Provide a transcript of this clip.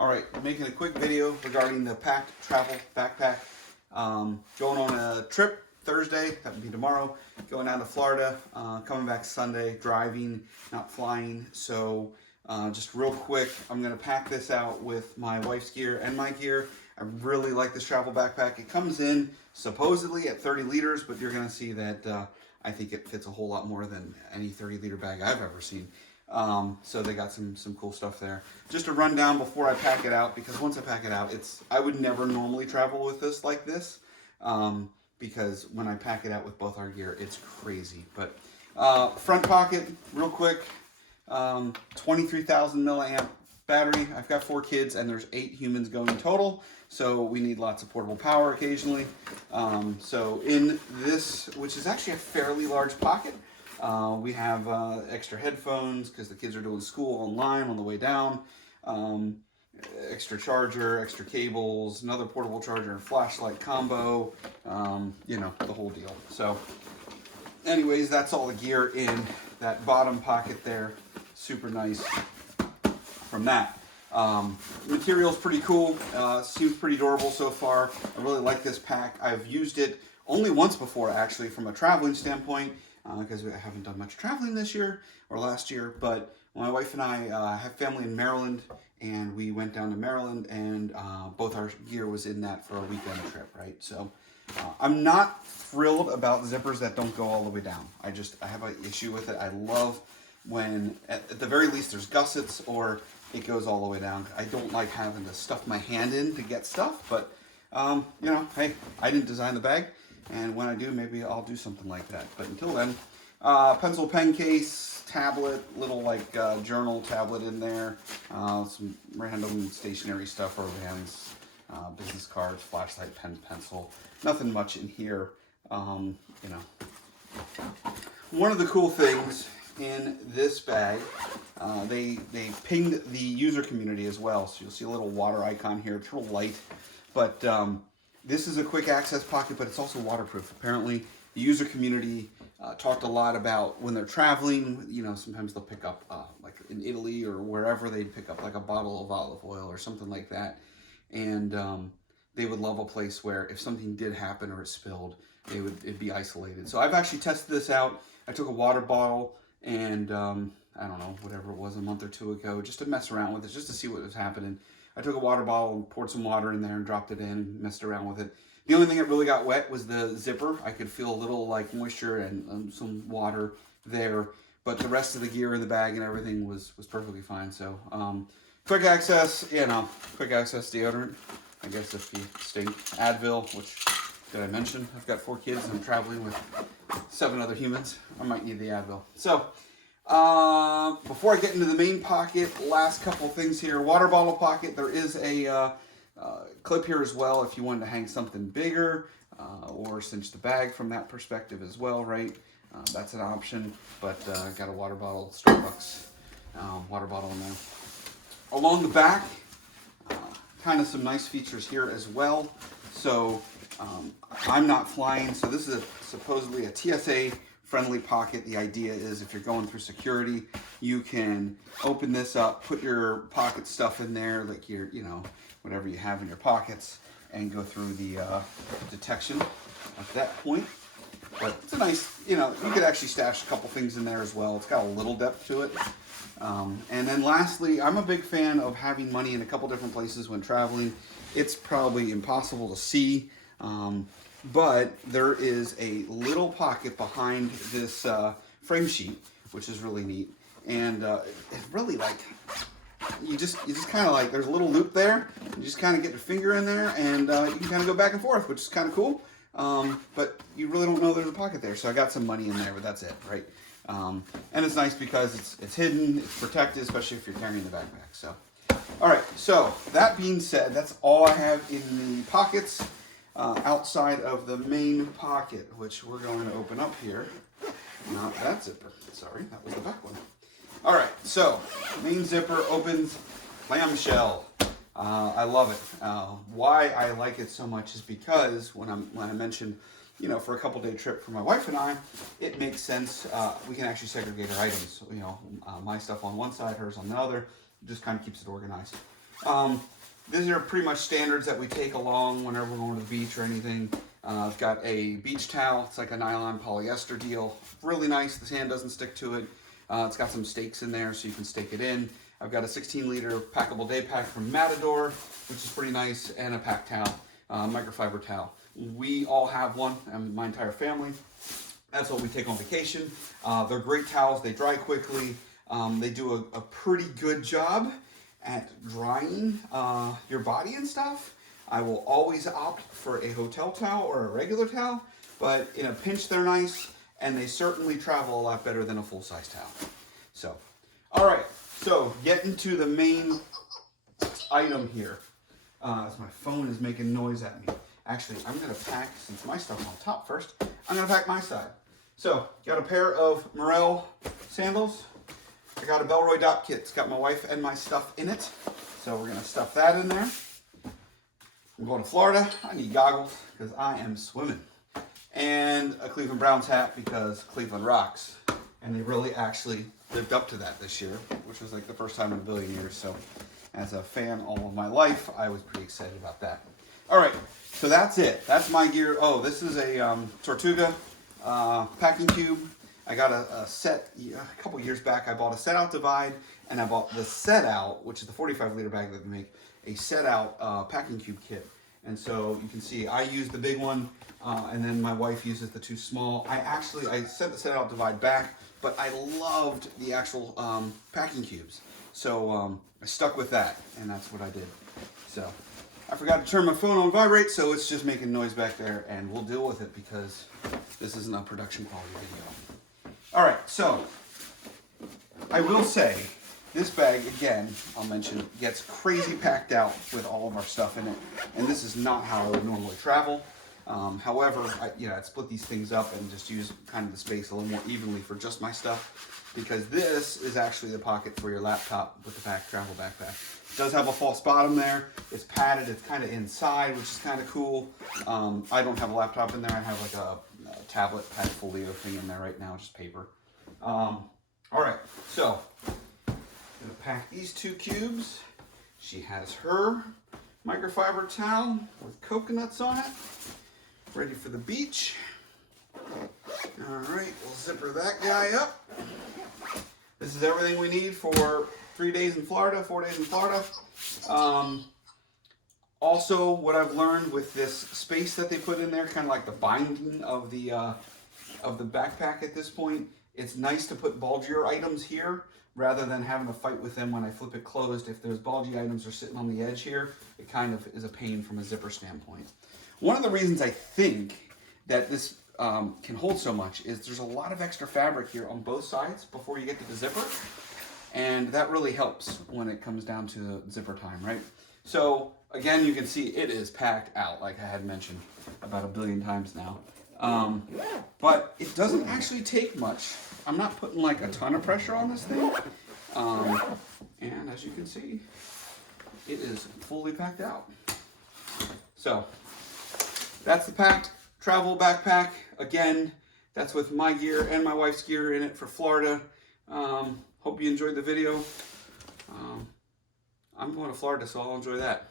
All right, I'm making a quick video regarding the Pakt Travel Backpack. Going on a trip Thursday, that would be tomorrow, going down to Florida, coming back Sunday, driving, not flying. So just real quick, I'm gonna pack this out with my wife's gear and my gear. I really like this travel backpack. It comes in supposedly at 30 liters, but you're gonna see that I think it fits a whole lot more than any 30-liter bag I've ever seen. So they got some cool stuff there. Just a rundown before I pack it out, because once I pack it out, I would never normally travel with this like this, because when I pack it out with both our gear, it's crazy. But front pocket, real quick, 23,000 milliamp battery. I've got 4 kids and there's 8 humans going total, so we need lots of portable power occasionally. So in this, which is actually a fairly large pocket, we have extra headphones because the kids are doing school online on the way down, extra charger, extra cables, another portable charger and flashlight combo, you know, the whole deal. So anyways, that's all the gear in that bottom pocket there. Super nice from that. Material's pretty cool, seems pretty durable so far. I really like this pack. I've used it only once before, actually, from a traveling standpoint, because we haven't done much traveling this year or last year. But my wife and I have family in Maryland, and we went down to Maryland, and both our gear was in that for a weekend trip, right? So I'm not thrilled about zippers that don't go all the way down. I have an issue with it. I love when, at the very least, there's gussets or it goes all the way down. I don't like having to stuff my hand in to get stuff, but you know, hey, I didn't design the bag, and when I do, maybe I'll do something like that. But until then, pencil pen case, tablet, little like journal tablet in there, some random stationery stuff, rubber bands, business cards, flashlight, pen, pencil. Nothing much in here, you know. One of the cool things in this bag, they pinged the user community as well, so you'll see a little water icon here. It's real light, but this is a quick access pocket, but it's also waterproof. Apparently the user community talked a lot about when they're traveling, you know, sometimes they'll pick up like in Italy or wherever, they'd pick up like a bottle of olive oil or something like that, and they would love a place where if something did happen or it spilled, it'd be isolated. So I've actually tested this out. I took a water bottle and I don't know, whatever it was, a month or 2 ago, just to mess around with it, just to see what was happening. I took a water bottle and poured some water in there and dropped it in and messed around with it. The only thing that really got wet was the zipper. I could feel a little like moisture and some water there, but the rest of the gear in the bag and everything was perfectly fine. So quick access, you know, quick access deodorant. I guess if you stink, Advil, which did I mention? I've got 4 kids and I'm traveling with 7 other humans. I might need the Advil. So before I get into the main pocket, last couple things here. Water bottle pocket. There is a clip here as well if you wanted to hang something bigger or cinch the bag from that perspective as well, right? That's an option, but I got a water bottle, Starbucks water bottle in there. Along the back, kind of some nice features here as well. So I'm not flying, so this is supposedly a TSA friendly pocket. The idea is if you're going through security, you can open this up, put your pocket stuff in there, like your, you know, whatever you have in your pockets, and go through the detection at that point. But it's a nice, you know, you could actually stash a couple things in there as well. It's got a little depth to it. And then lastly, I'm a big fan of having money in a couple different places when traveling. It's probably impossible to see, but there is a little pocket behind this frame sheet, which is really neat. And it's really like, you just kind of like, there's a little loop there. You just kind of get your finger in there, and you can kind of go back and forth, which is kind of cool. But you really don't know there's a pocket there. So I got some money in there, but that's it, right? And it's nice because it's hidden, it's protected, especially if you're carrying the backpack. So, all right. So that being said, that's all I have in the pockets outside of the main pocket, which we're going to open up here. Not that zipper. Sorry, that was the back one. All right. So main zipper opens, clamshell. I love it. Why I like it so much is because when I mentioned, you know, for a couple-day trip for my wife and I, it makes sense. We can actually segregate our items. You know, my stuff on one side, hers on the other. Just kind of keeps it organized. These are pretty much standards that we take along whenever we're going to the beach or anything. I've got a beach towel. It's like a nylon polyester deal. Really nice. The sand doesn't stick to it. It's got some stakes in there so you can stake it in. I've got a 16-liter packable day pack from Matador, which is pretty nice, and a Pakt towel, microfiber towel. We all have one, and my entire family. That's what we take on vacation. They're great towels. They dry quickly. They do a pretty good job at drying your body and stuff. I will always opt for a hotel towel or a regular towel, but in a pinch they're nice, and they certainly travel a lot better than a full-size towel. So, all right, so getting to the main item here. As my phone is making noise at me. Actually, I'm gonna pack, since my stuff's on top first, I'm gonna pack my side. So, got a pair of Morel sandals. I got a Belroy Dop kit. It's got my wife and my stuff in it. So we're gonna stuff that in there. I'm going to Florida. I need goggles because I am swimming. And a Cleveland Browns hat because Cleveland rocks. And they really actually lived up to that this year, which was like the first time in a billion years. So as a fan all of my life, I was pretty excited about that. All right, so that's it. That's my gear. Oh, this is a Tortuga packing cube. I got a set, a couple years back, I bought a set out divide, and I bought the set out, which is the 45-liter bag that they make, a set out packing cube kit. And so you can see I use the big one, and then my wife uses the two small. I sent the set out divide back, but I loved the actual packing cubes. So I stuck with that, and that's what I did. So I forgot to turn my phone on vibrate, so it's just making noise back there, and we'll deal with it because this isn't a production quality video. All right, so I will say this bag, again, I'll mention, gets crazy packed out with all of our stuff in it, and this is not how I would normally travel. However, I split these things up and just use kind of the space a little more evenly for just my stuff, because this is actually the pocket for your laptop with the Pakt Travel Backpack. It does have a false bottom there. It's padded. It's kind of inside, which is kind of cool. I don't have a laptop in there. I have like a tablet pad folio thing in there right now, just paper. All right, so I'm gonna pack these two cubes. She has her microfiber towel with coconuts on it, ready for the beach. All right, we'll zipper that guy up. This is everything we need for 3 days in Florida, 4 days in Florida. Also, what I've learned with this space that they put in there, kind of like the binding of the backpack at this point, it's nice to put bulgier items here rather than having to fight with them when I flip it closed. If those bulgy items are sitting on the edge here, it kind of is a pain from a zipper standpoint. One of the reasons I think that this can hold so much is there's a lot of extra fabric here on both sides before you get to the zipper, and that really helps when it comes down to the zipper time, right? So again, you can see it is packed out, like I had mentioned about a billion times now. But it doesn't actually take much. I'm not putting like a ton of pressure on this thing. And as you can see, it is fully packed out. So that's the Pakt Travel Backpack. Again, that's with my gear and my wife's gear in it for Florida. Hope you enjoyed the video. I'm going to Florida, so I'll enjoy that.